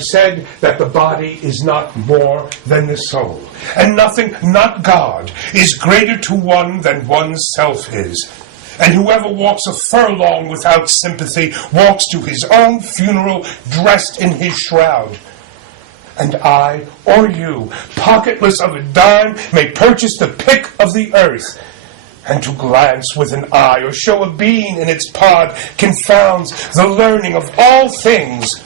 have said that the body is not more than the soul, and nothing, not God, is greater to one than one's self is. And whoever walks a furlong without sympathy walks to his own funeral dressed in his shroud. And I, or you, pocketless of a dime, may purchase the pick of the earth. And to glance with an eye or show a bean in its pod confounds the learning of all things.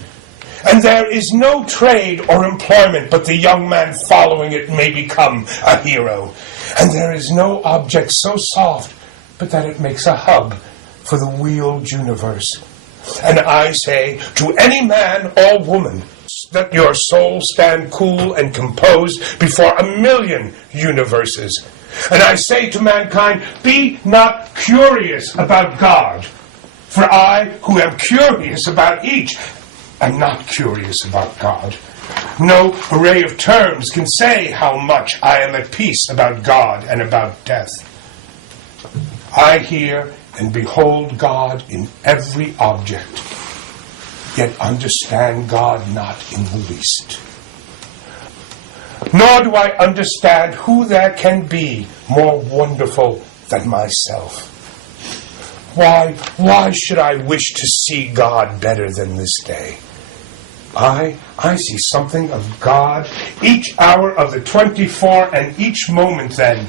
And there is no trade or employment but the young man following it may become a hero. And there is no object so soft but that it makes a hub for the wheeled universe. And I say to any man or woman, let your soul stand cool and composed before 1,000,000 universes. And I say to mankind, be not curious about God, for I, who am curious about each, am not curious about God. No array of terms can say how much I am at peace about God and about death. I hear and behold God in every object, yet understand God not in the least. Nor do I understand who there can be more wonderful than myself. Why should I wish to see God better than this day? I see something of God each hour of the 24 and each moment then.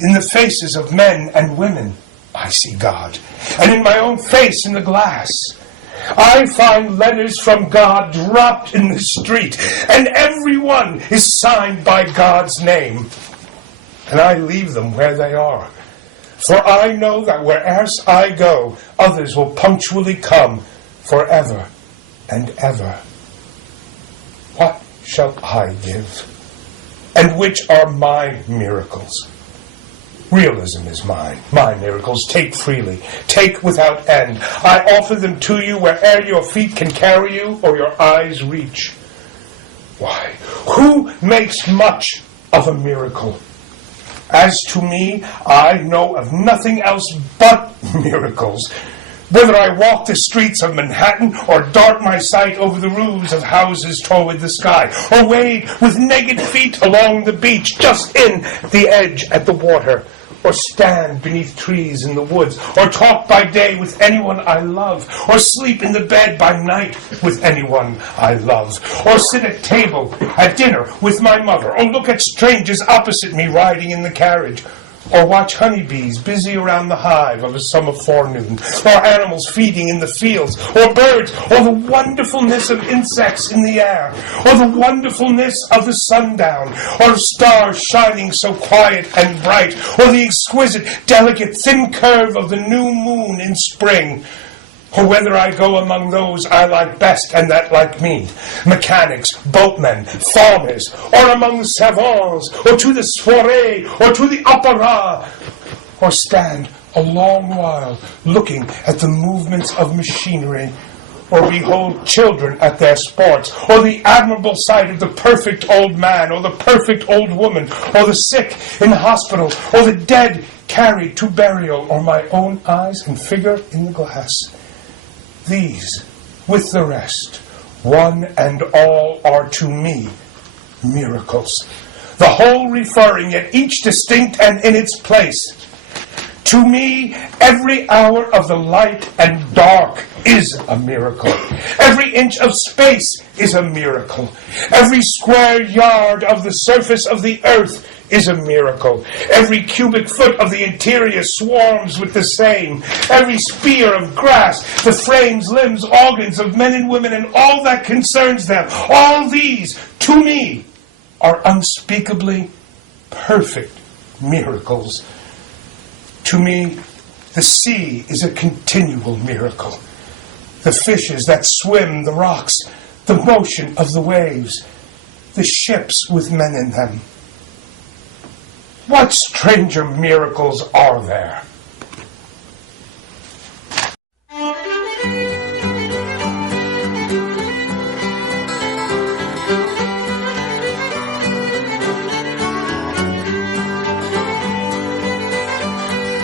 In the faces of men and women, I see God. And in my own face in the glass, I find letters from God dropped in the street, and every one is signed by God's name. And I leave them where they are. For I know that where'er I go, others will punctually come forever and ever. What shall I give? And which are my miracles? Realism is mine. My miracles, take freely, take without end. I offer them to you where'er your feet can carry you or your eyes reach. Why, who makes much of a miracle? As to me, I know of nothing else but miracles. Whether I walk the streets of Manhattan or dart my sight over the roofs of houses toward the sky, or wade with naked feet along the beach just in the edge at the water, or stand beneath trees in the woods, or talk by day with anyone I love, or sleep in the bed by night with anyone I love, or sit at table at dinner with my mother, or look at strangers opposite me riding in the carriage, or watch honeybees busy around the hive of a summer forenoon, or animals feeding in the fields, or birds, or the wonderfulness of insects in the air, or the wonderfulness of the sundown, or stars shining so quiet and bright, or the exquisite, delicate, thin curve of the new moon in spring, or whether I go among those I like best and that like me, mechanics, boatmen, farmers, or among the savants, or to the soirée, or to the opera, or stand a long while looking at the movements of machinery, or behold children at their sports, or the admirable sight of the perfect old man, or the perfect old woman, or the sick in hospital, or the dead carried to burial, or my own eyes and figure in the glass. These, with the rest, one and all are to me miracles, the whole referring yet each distinct and in its place. To me, every hour of the light and dark is a miracle. Every inch of space is a miracle. Every square yard of the surface of the earth is a miracle. Every cubic foot of the interior swarms with the same. Every spear of grass, the frames, limbs, organs of men and women, and all that concerns them, all these, to me, are unspeakably perfect miracles. To me, the sea is a continual miracle. The fishes that swim the rocks, the motion of the waves, the ships with men in them. What stranger miracles are there?